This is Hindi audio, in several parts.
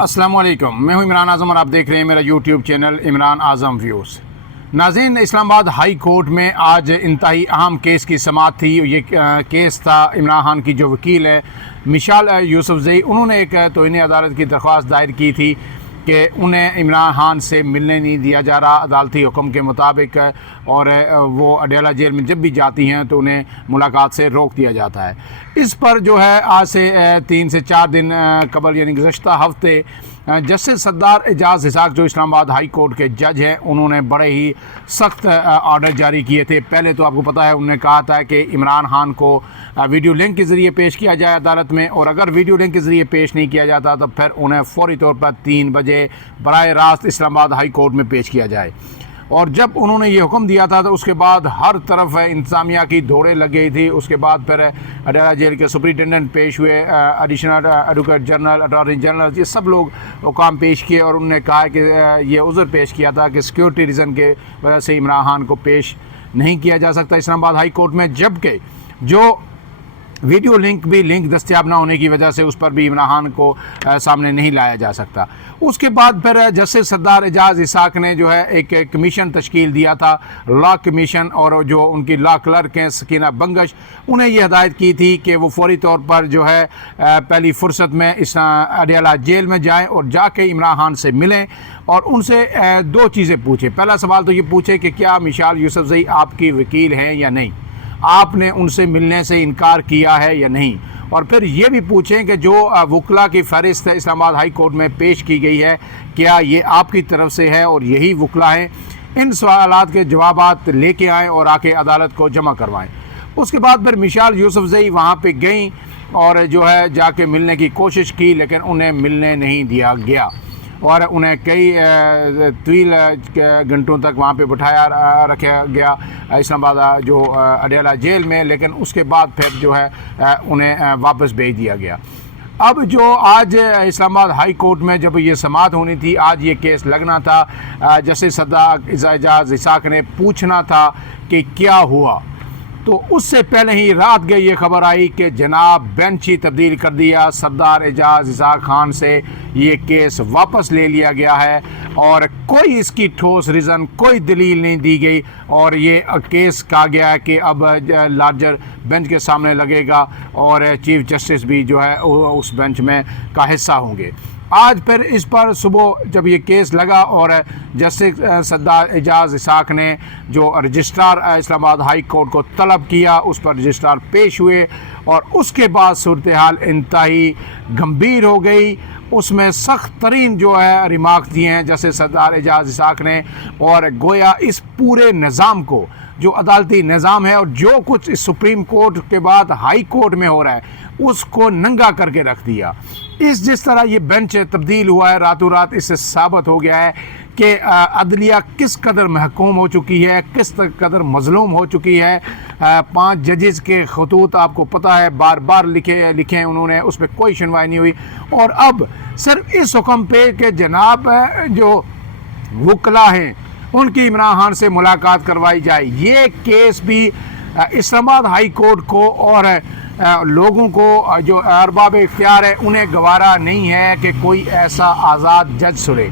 अस्सलाम वालेकुम, मैं हूं इमरान आज़म और आप देख रहे हैं मेरा यूट्यूब चैनल इमरान आज़म व्यूज़। नाज़रीन, इस्लामाबाद हाई कोर्ट में आज इंतहाई अहम केस की समाअत थी। ये केस था इमरान खान की जो वकील है मिशाल यूसुफजई, उन्होंने एक तौहीन अदालत की दरख्वास्त दायर की थी कि उन्हें इमरान खान से मिलने नहीं दिया जा रहा अदालती हुक्म के मुताबिक, और वो अडयाला जेल में जब भी जाती हैं तो उन्हें मुलाकात से रोक दिया जाता है। इस पर जो है आज से 3 से 4 दिन कबल यानी गुज़श्ता हफ्ते जस्टिस सरदार एजाज़ इसाक जो इस्लामाबाद हाई कोर्ट के जज हैं, उन्होंने बड़े ही सख्त ऑर्डर जारी किए थे। पहले तो आपको पता है उन्होंने कहा था कि इमरान खान को वीडियो लिंक के ज़रिए पेश किया जाए अदालत में, और अगर वीडियो लिंक के ज़रिए पेश नहीं किया जाता तो फिर उन्हें फ़ौरी तौर पर 3 बजे बराह रास्त इस्लामाबाद हाई कोर्ट में पेश किया जाए। और जब उन्होंने ये हुक्म दिया था तो उसके बाद हर तरफ इंतज़ामिया की दौड़ें लग गई थी। उसके बाद फिर अडयाला जेल के सुपरिटेंडेंट पेश हुए, additional advocate general, attorney general, ये सब लोग हुकाम पेश किए और उन्होंने कहा कि ये उज़र पेश किया था कि सिक्योरिटी रीज़न के वजह से इमरान खान को पेश नहीं किया जा सकता इस्लामाबाद हाई कोर्ट में, जबकि जो वीडियो लिंक दस्तयाब ना होने की वजह से उस पर भी इमरान खान को सामने नहीं लाया जा सकता। उसके बाद फिर जस्टिस सरदार एजाज़ इसाक ने जो है एक कमीशन तश्कील दिया था, लॉ कमीशन, और जो उनकी लॉ क्लर्क हैं सकीना बंगश, उन्हें यह हदायत की थी कि वो फौरी तौर पर जो है पहली फुर्सत में इस अडयाला जेल में जाएं और जाके इमरान खान से मिलें और उनसे 2 चीज़ें पूछें। पहला सवाल तो ये पूछे कि क्या मिशाल यूसुफजई आपकी वकील हैं या नहीं, आपने उनसे मिलने से इनकार किया है या नहीं, और फिर ये भी पूछें कि जो वकला की फ़हरिस्त इस्लामाबाद हाई कोर्ट में पेश की गई है क्या ये आपकी तरफ से है और यही वकला है। इन सवालात के जवाबात लेके आएँ और आके अदालत को जमा करवाएं। उसके बाद फिर मिशाल यूसुफजई वहाँ पे गई और जो है जाके मिलने की कोशिश की, लेकिन उन्हें मिलने नहीं दिया गया और उन्हें कई तवील घंटों तक वहाँ पे बिठाया रखा गया इस्लामाबाद जो अडयाला जेल में, लेकिन उसके बाद फिर जो है उन्हें वापस भेज दिया गया। अब जो आज इस्लामाबाद हाई कोर्ट में जब ये समाअत होनी थी, आज ये केस लगना था, जस्टिस सरदार एजाज़ इसाक ने पूछना था कि क्या हुआ, तो उससे पहले ही रात गई ये खबर आई कि जनाब बेंच ही तब्दील कर दिया, सरदार एजाज़ इसाक खान से ये केस वापस ले लिया गया है और कोई इसकी ठोस रीज़न, कोई दलील नहीं दी गई और ये केस कहा गया है कि अब लार्जर बेंच के सामने लगेगा और चीफ जस्टिस भी जो है उस बेंच में का हिस्सा होंगे। आज फिर इस पर सुबह जब ये केस लगा और जस्टिस सरदार एजाज़ इसाक ने जो रजिस्ट्रार इस्लामाबाद हाई कोर्ट को तलब किया, उस पर रजिस्ट्रार पेश हुए और उसके बाद सूरत हाल इंतहाई गंभीर हो गई। उसमें सख्त तरीन जो है रिमार्क दिए हैं जैसे सरदार एजाज़ इसाक ने, और गोया इस पूरे निज़ाम को, जो अदालती निज़ाम है और जो कुछ इस सुप्रीम कोर्ट के बाद हाई कोर्ट में हो रहा है, उसको नंगा करके रख दिया। जिस तरह ये बेंच तब्दील हुआ है रातों रात, इससे साबित हो गया है कि अदलिया किस कदर महकूम हो चुकी है, किस कदर मजलूम हो चुकी है। 5 जजेस के खतूत आपको पता है बार बार लिखे हैं उन्होंने, उस पर कोई सुनवाई नहीं हुई और अब सिर्फ इस हुक्म पे कि जनाब जो वकला हैं उनकी इमरान खान से मुलाकात करवाई जाए। ये केस भी इस्लामाबाद हाई कोर्ट को और लोगों को जो अरबाब इख्तियार है उन्हें गवारा नहीं है कि कोई ऐसा आज़ाद जज सुने।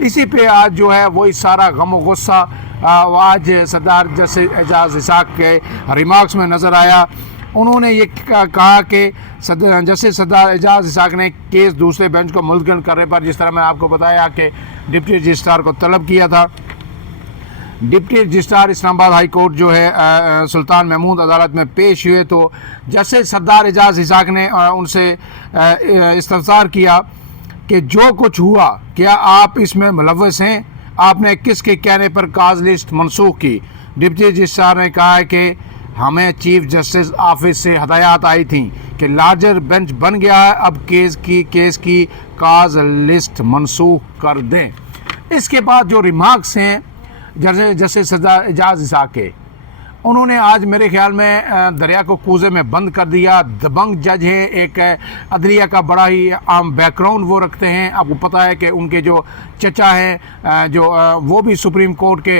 इसी पे आज जो है वही सारा गम व गुस्सा आज सरदार जस्टिस एजाज़ इसाक के रिमार्क्स में नज़र आया। उन्होंने ये कहा कि जस्टिस सरदार एजाज़ इसाक ने केस दूसरे बेंच को मुलतविन करने पर, जिस तरह मैं आपको बताया कि डिप्टी रजिस्ट्रार को तलब किया था, deputy registrar Islamabad high court जो है सुल्तान महमूद अदालत में पेश हुए तो जस्टिस सरदार एजाज़ इसाक ने उनसे इस्तफसार किया कि जो कुछ हुआ क्या आप इसमें मुलव्वस हैं, आपने किसके कहने पर काज लिस्ट मनसूख की। डिप्टी रजिस्ट्रार ने कहा है कि हमें चीफ जस्टिस ऑफिस से हदायत आई थी कि लार्जर बेंच बन गया है, अब केस की काज लिस्ट मनसूख कर दें। इसके बाद जो रिमार्क्स हैं जस्टिस सरदार एजाज़ इसाक के, उन्होंने आज मेरे ख्याल में दरिया को कूजे में बंद कर दिया। दबंग जज है, एक अदलिया का बड़ा ही आम बैकग्राउंड वो रखते हैं। आपको पता है कि उनके जो चचा हैं जो वो भी सुप्रीम कोर्ट के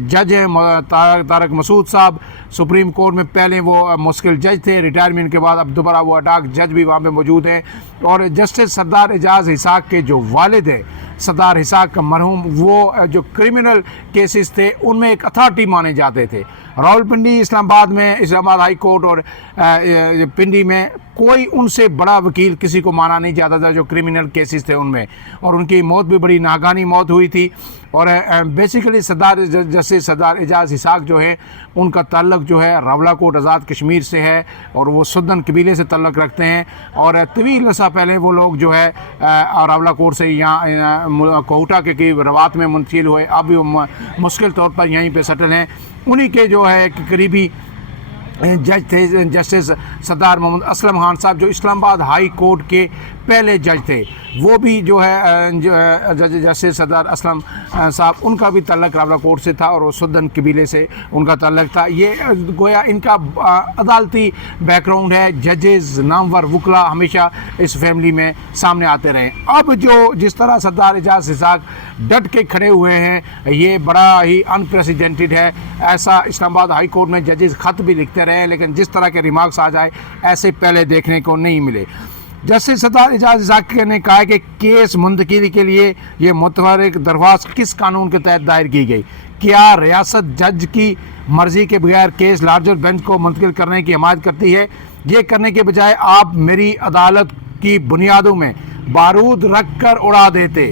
जज हैं, तारक मसूद साहब। सुप्रीम कोर्ट में पहले वो मुश्किल जज थे, रिटायरमेंट के बाद अब दोबारा वो अटाक जज भी वहाँ पे मौजूद हैं। और जस्टिस सरदार एजाज हिसाक के जो वालिद हैं, सरदार हिसाक का मरहूम, वो जो क्रिमिनल केसेस थे उनमें एक अथॉरिटी माने जाते थे। रावलपिंडी, इस्लामाबाद में, इस्लामाबाद हाई कोर्ट और पिंडी में कोई उनसे बड़ा वकील किसी को माना नहीं जाता था जो क्रिमिनल केसेस थे उनमें। और उनकी मौत भी बड़ी नागानी मौत हुई थी। और बेसिकली जस्टिस सरदार एजाज हिसाक जो है उनका ताल्लुक जो है रावलाकोट आज़ाद कश्मीर से है और वो सुदन कबीले से ताल्लुक़ रखते हैं। और तवील अरसा पहले वो लोग जो है रावलाकोट से यहाँ कोहटा के करीब रवात में मुंतकिल हुए। अब भी वो मुश्किल तौर पर यहीं पे सेटल हैं। उन्हीं के जो है करीबी जज थे जस्टिस सरदार मोहम्मद असलम खान साहब, जो इस्लामाबाद हाई कोर्ट के पहले जज थे। वो भी जो है जस्टिस सरदार असलम साहब, उनका भी ताल्लुक़ रावलाकोट से था और वो सुदन कबीले से उनका ताल्लुक़ था। ये गोया इनका अदालती बैकग्राउंड है। जजेस, नामवर वकला हमेशा इस फैमिली में सामने आते रहे। अब जो जिस तरह सरदार एजाज हिसाक डट के खड़े हुए हैं, ये बड़ा ही अनप्रेसिडेंटेड है। ऐसा इस्लामाबाद हाई कोर्ट में जजेस ख़त भी लिखते रहे, लेकिन जिस तरह के रिमार्क्स आ जाए ऐसे पहले देखने को नहीं मिले। जस्टिस सरदार एजाज हिसाक ने कहा कि केस मुंतकिली के लिए ये मुतवरक दरख्वास्त किस कानून के तहत दायर की गई? क्या रियासत जज की मर्ज़ी के बगैर केस लार्जर बेंच को मुंतकिल करने की हिमायत करती है? ये करने के बजाय आप मेरी अदालत की बुनियादों में बारूद रख कर उड़ा देते।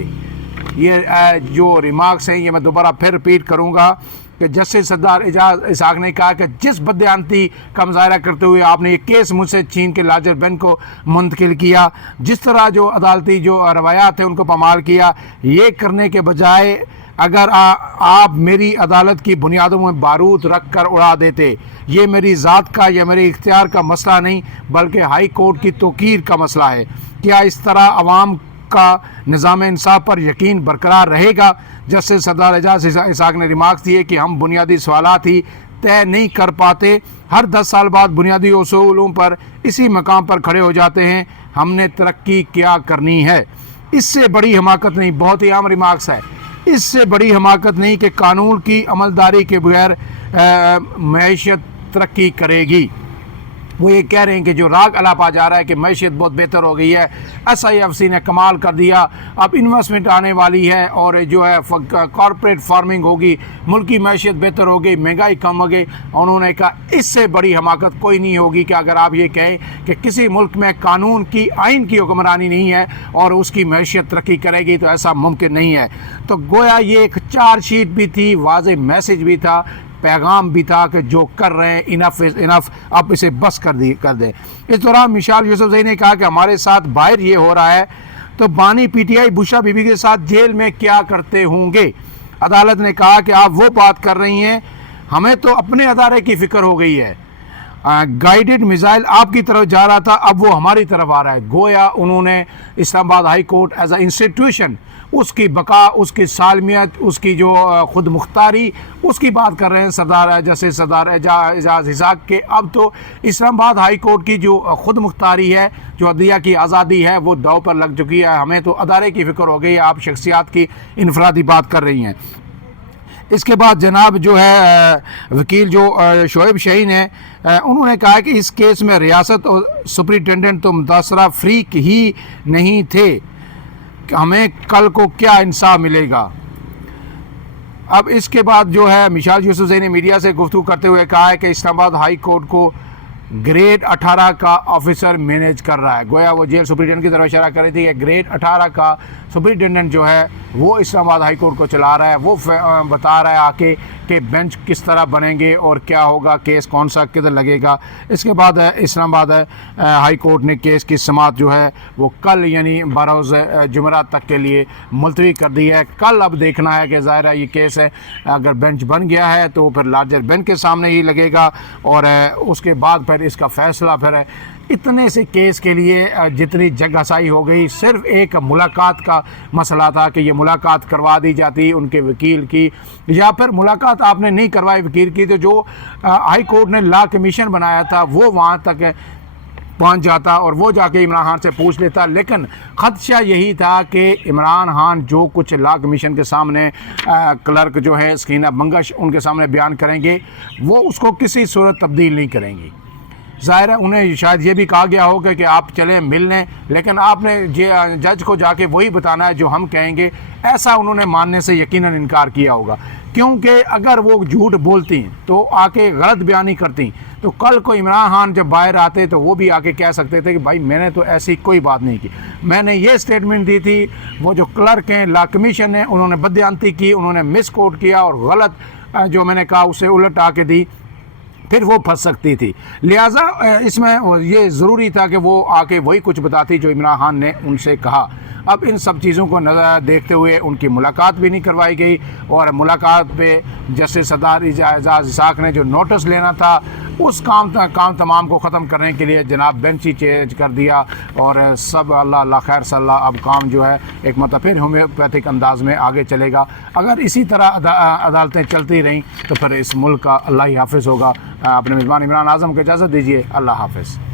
ये जो रिमार्क्स हैं ये मैं दोबारा फिर रिपीट करूँगा कि जस्टिस सरदार एजाज हिसाक ने कहा कि जिस बदयांती का मुजाहरा करते हुए आपने ये केस मुझसे छीन के लार्जर बेंच को मुंतकिल किया, जिस तरह जो अदालती जो रवायात है उनको पामाल किया, ये करने के बजाय अगर आप मेरी अदालत की बुनियादों में बारूद रख कर उड़ा देते। ये मेरी ज़ात का या मेरे इख्तियार का मसला नहीं, बल्कि हाई कोर्ट की तौकीर का मसला है। क्या इस तरह अवाम का निज़ाम इंसाफ पर यकीन बरकरार रहेगा? जस्टिस सरदार एजाज हिसाक ने रिमार्क्स दिए कि हम बुनियादी सवालात ही तय नहीं कर पाते, हर 10 साल बाद बुनियादी उसूलों पर इसी मकाम पर खड़े हो जाते हैं। हमने तरक्की क्या करनी है? इससे बड़ी हमाकत नहीं। बहुत ही आम रिमार्क्स है। इससे बड़ी हमाकत नहीं कि कानून की अमलदारी के बगैर मैशत तरक्की करेगी। वो ये कह रहे हैं कि जो राग अलापा जा रहा है कि मैशियत बहुत बेहतर हो गई है, SIFC ने कमाल कर दिया, अब इन्वेस्टमेंट आने वाली है और जो है कॉरपोरेट फार्मिंग होगी, मुल्की मैशियत बेहतर हो गई, महंगाई कम हो गई। उन्होंने कहा इससे बड़ी हमाकत कोई नहीं होगी कि अगर आप ये कहें कि किसी मुल्क में कानून की, आइन की हुक्मरानी नहीं है और उसकी मैशियत तरक्की करेगी, तो ऐसा मुमकिन नहीं है। तो गोया ये एक चार्जशीट भी थी, वाज़ेह मैसेज भी था, पैगाम भी था कि जो कर रहे हैं इनफ इज़ इनफ, अब इसे बस कर दें। इस दौरान मिशाल यूसुफजई ने कहा कि हमारे साथ बाहर ये हो रहा है तो बानी PTI बुशरा बीबी के साथ जेल में क्या करते होंगे? अदालत ने कहा कि आप वो बात कर रही हैं, हमें तो अपने अदारे की फ़िक्र हो गई है। गाइडेड मिसाइल आपकी तरफ जा रहा था, अब वो हमारी तरफ आ रहा है। गोया उन्होंने Islamabad high court as a institution, उसकी बका, उसकी सालमियत, उसकी जो ख़ुद मुख्तारी, उसकी बात कर रहे हैं सरदार एजाज हिसाक के। अब तो इस्लामाबाद हाई कोर्ट की जो ख़ुद मुख्तारी है, जो अदलिया की आज़ादी है, वो दाव पर लग चुकी है। हमें तो अदारे की फ़िक्र हो गई है, आप शख्सियात की इनफरादी बात कर रही हैं। इसके बाद जनाब जो है वकील जो शोएब शाहीन है, उन्होंने कहा कि इस केस में रियासत और सुपरिटेंडेंट तो मुतासरा फ्रीक ही नहीं थे, हमें कल को क्या इंसाफ मिलेगा। अब इसके बाद जो है मिशाल यूसुफजई ने मीडिया से गुफ्तगू करते हुए कहा है कि इस्लामाबाद हाई कोर्ट को ग्रेड 18 का ऑफिसर मैनेज कर रहा है। गोया वो जेल सुपरिटेंडेंट की तरफ इशारा कर रही थी कि ग्रेड 18 का सुपरिटेंडेंट जो है वो इस्लामाबाद हाई कोर्ट को चला रहा है। वो बता रहा है आके कि बेंच किस तरह बनेंगे और क्या होगा, केस कौन सा किधर लगेगा। इसके बाद इस्लामाबाद हाई कोर्ट ने केस की समाअत जो है वो कल यानी 12 जुमेरात तक के लिए मुलतवी कर दी है। कल अब देखना है कि ज़ाहिर है ये केस है, अगर बेंच बन गया है तो फिर लार्जर बेंच के सामने ही लगेगा और उसके बाद फिर इसका फ़ैसला फिर इतने से केस के लिए जितनी जग हसाई हो गई, सिर्फ एक मुलाकात का मसला था कि ये मुलाकात करवा दी जाती उनके वकील की, या फिर मुलाकात आपने नहीं करवाई वकील की तो जो हाई कोर्ट ने लॉ कमीशन बनाया था वो वहाँ तक पहुंच जाता और वो जाके इमरान खान से पूछ लेता। लेकिन ख़दशा यही था कि इमरान खान जो कुछ लॉ कमीशन के सामने क्लर्क जो है सकीना बंगश उनके सामने बयान करेंगे वो उसको किसी सूरत तब्दील नहीं करेंगी। ज़ाहिर है उन्हें शायद ये भी कहा गया होगा कि आप चलें मिलने, लेकिन आपने जज को जाके वही बताना है जो हम कहेंगे, ऐसा उन्होंने मानने से यकीनन इनकार किया होगा। क्योंकि अगर वो झूठ बोलती तो आके गलत बयानी करती तो कल को इमरान खान जब बाहर आते तो वो भी आके कह सकते थे कि भाई मैंने तो ऐसी कोई बात नहीं की, मैंने ये स्टेटमेंट दी थी। वो जो क्लर्क हैं लॉ कमीशन है उन्होंने बदयांती की, उन्होंने मिस कोट किया और गलत जो मैंने कहा उसे उलट आके दी, फिर वो फंस सकती थी। लिहाजा इसमें ये ज़रूरी था कि वो आके वही कुछ बताती जो इमरान खान ने उनसे कहा। अब इन सब चीज़ों को नज़र देखते हुए उनकी मुलाकात भी नहीं करवाई गई और मुलाकात पे जस्टिस सरदार एजाज इसाक ने जो नोटिस लेना था उस काम तमाम को ख़त्म करने के लिए जनाब बेंच ही चेंज कर दिया और सब अल्लाह खैर सल्लाह अब काम जो है एक मतलब फिर होम्योपैथिक अंदाज में आगे चलेगा। अगर इसी तरह अदालतें चलती रहीं तो फिर इस मुल्क का अल्लाह ही हाफिज़ होगा। अपने मेज़बान इमरान आज़म को इजाज़त दीजिए। अल्लाह हाफिज़।